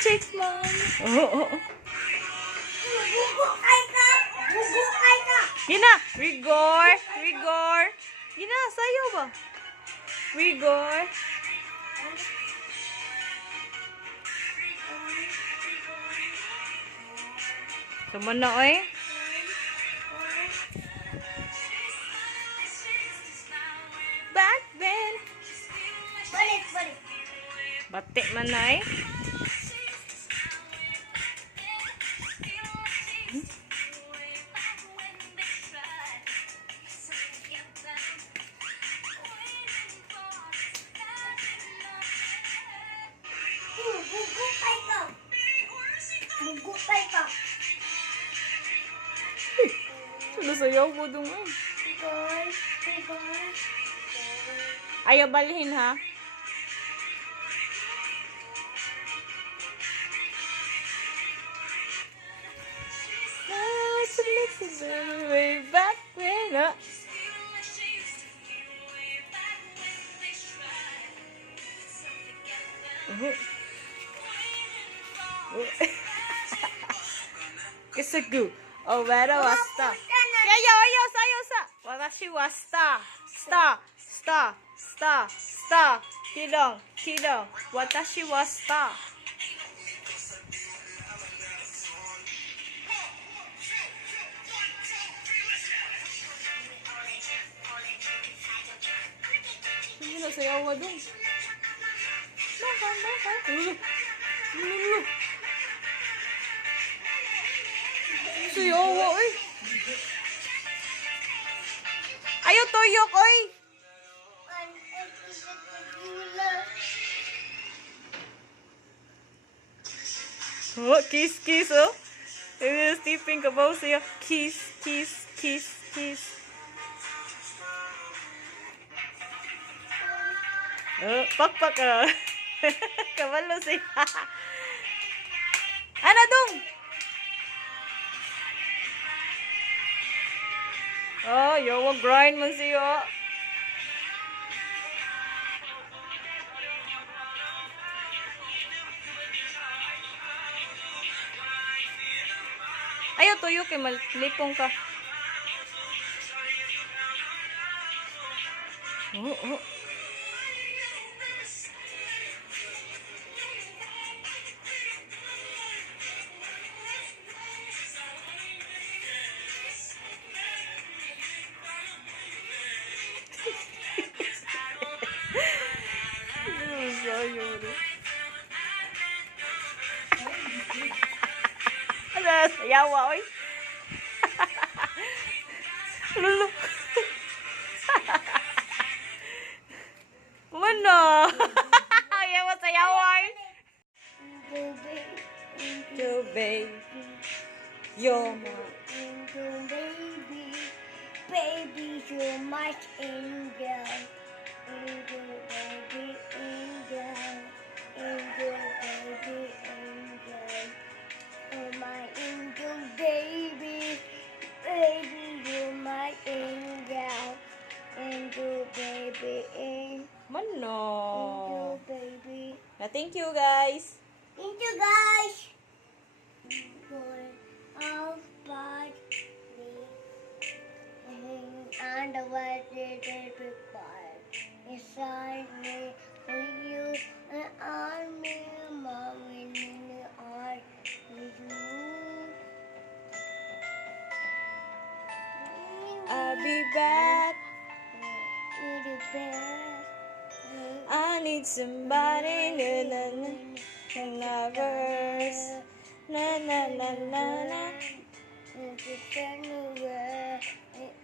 check mo. Oo. Bubukay ka! Bubukay ka! Gina, rigor, rigor. Gina, sayo ba? Rigor. Sama na, oy. Back then. Balik, balik. Batik man na, eh. Bubukay ka! Bubukay ka! Sino sayaw mo dun, eh. Rigor, rigor. Ayaw balhin, ha? Way back when, ha? Kisagu. Oh, where was the? Yo, sayo sa. Watashi wa star. Star. Kidong. Watashi wa star. Sino sayaw mo dun? Sayaw mo, eh. Ayaw tuyok, oy. Oh, kiss, oh. Stepping ka ba siya? Kiss. Oh, pakpak, oh. Kabalo siya. Ano dong? Oh, yawa grind man siya. Ayaw tuyo kay malipong ka. Oh. Sayawa, oy. Lulu. Kumano? Ayawa, sayawa, oy. Angel baby, you're my Angel baby, baby, you're my angel. Angel baby, angel. Angel baby, angel. Oh my angel baby, baby, you're my angel. Angel baby, angel Mano. baby. Thank you, guys. Thank you guys. Good of body and what did it require? Inside me, for you and on me, mommy, in the art with you. I'll be back. You're the best. I need somebody lovers. Na.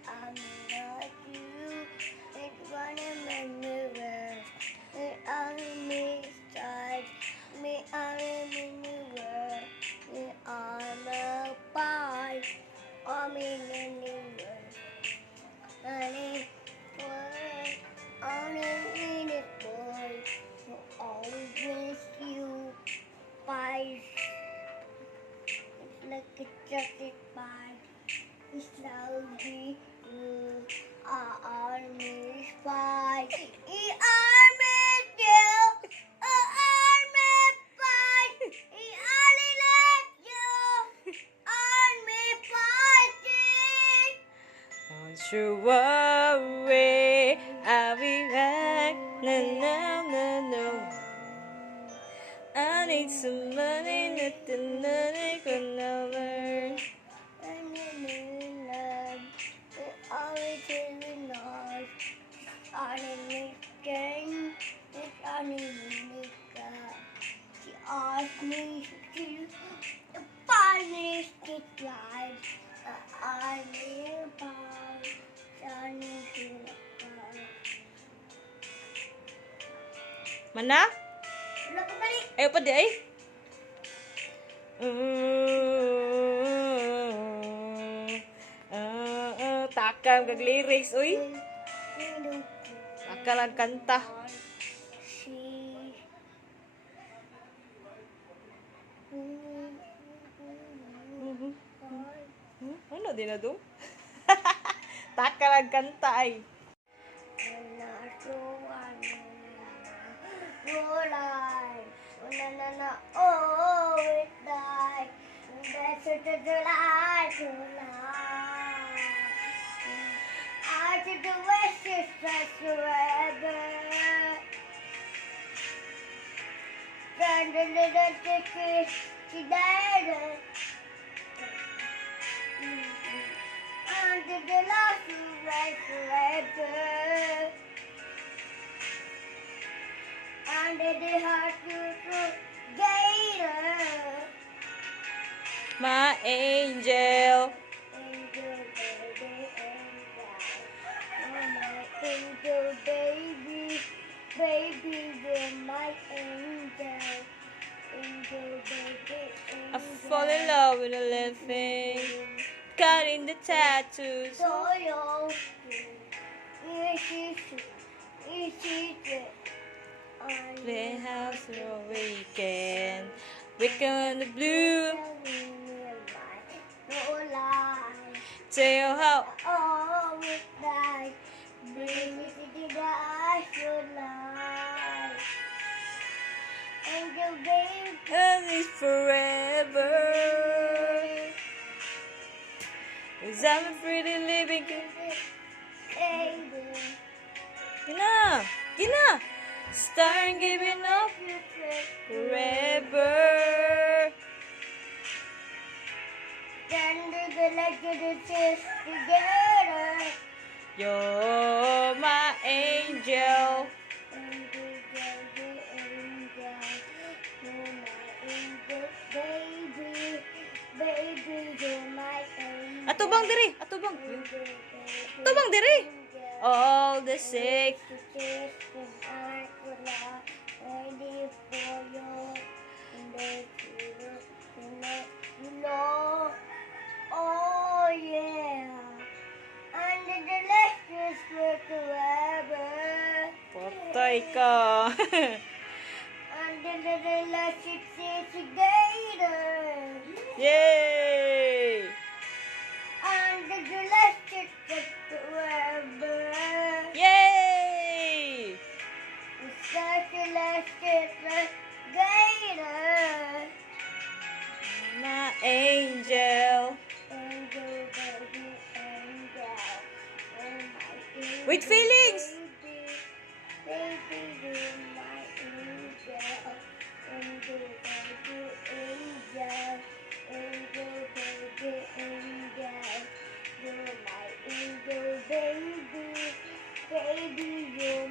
I'm not you. It's one in my mirror. I'm inside. Me, I'm in the world. I'm a pie. I'm in the world. Honey, boy. I'm in the boy. Always you. Bye. Like a chocolate pie. It's lovely. You are Miss Pie. You are Miss You. You are Miss Pie. You tonight can never. And in love, we always in love. On a mission, it's on a mission. She asked me to punish the life. I live by shining through the fire. Mana? Wala pa balik. Ayo pa di ay. Takam kag lyrics uy. Takal ang kanta. Ano din na dong? Takal ang kanta ay. Oh, it died. That's it, the light to light. I did the west is just forever. Then the little ticket, she died. And the last to rise forever. And the heart to gator. My angel. Angel baby, angel. Oh my angel baby, baby, you're my angel. Angel baby, angel. I fall in love with a living. Cutting the tattoos. Soyo, easy, Playhouse for a weekend. Weekend on the blue. no lie. Tell you how. Oh, with that, bring me to the I should lie. Angel baby, And it's forever. 'Cause I'm a pretty living. baby, Gina! Gina! Start giving up forever. then the legend is together. You're my angel. Angel, baby, angel, you're my angel, baby, baby, you're my angel. Atubang diri, atubang. Angel, baby, Atubang diri. angel. All the sick. Oh yeah, under the lectures forever. Patay ka. Under the electric together. Yay! Under the electric forever. Yay! Such a electric gator. My angel. Angel, baby, angel. Oh, my angel. With feelings. Baby, you're my angel. Angel, baby, angel. Angel, baby, angel. You're my angel, baby. Baby, you're